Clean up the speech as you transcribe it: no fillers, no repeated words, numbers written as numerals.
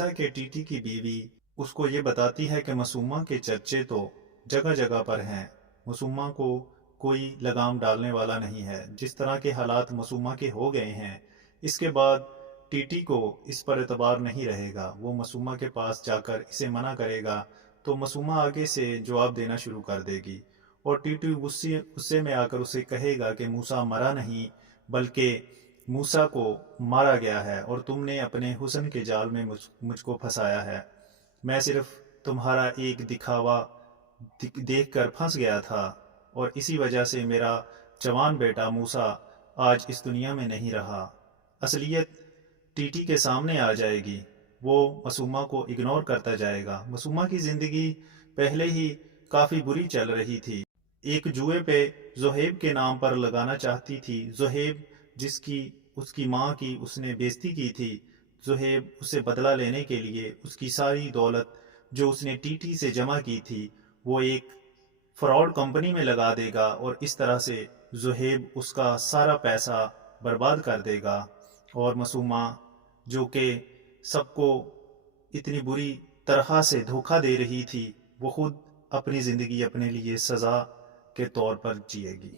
جیسا کہ ٹی کی بیوی اس کو یہ بتاتی ہے کہ معصومہ کے چرچے تو جگہ جگہ پر ہیں، معصومہ کو کوئی لگام ڈالنے والا نہیں ہے۔ جس طرح کے حالات معصومہ کے ہو گئے ہیں، اس کے بعد ٹی کو اس پر اعتبار نہیں رہے گا۔ وہ معصومہ کے پاس جا کر اسے منع کرے گا تو معصومہ آگے سے جواب دینا شروع کر دے گی، اور ٹی غصے میں آ کر اسے کہے گا کہ موسیٰ مرا نہیں بلکہ موسیٰ کو مارا گیا ہے، اور تم نے اپنے حسن کے جال میں مجھ کو پھنسایا ہے۔ میں صرف تمہارا ایک دکھاوا دیکھ کر پھنس گیا تھا، اور اسی وجہ سے میرا جوان بیٹا موسیٰ آج اس دنیا میں نہیں رہا۔ اصلیت ٹی کے سامنے آ جائے گی، وہ معصومہ کو اگنور کرتا جائے گا۔ معصومہ کی زندگی پہلے ہی کافی بری چل رہی تھی، ایک جوئے پہ زہیب کے نام پر لگانا چاہتی تھی۔ زہیب جس کی اس کی ماں کی اس نے بےزتی کی تھی، زہیب اسے بدلہ لینے کے لیے اس کی ساری دولت جو اس نے ٹی سے جمع کی تھی وہ ایک فراڈ کمپنی میں لگا دے گا، اور اس طرح سے زہیب اس کا سارا پیسہ برباد کر دے گا، اور معصومہ جو کہ سب کو اتنی بری طرح سے دھوکہ دے رہی تھی، وہ خود اپنی زندگی اپنے لیے سزا کے طور پر جیے گی۔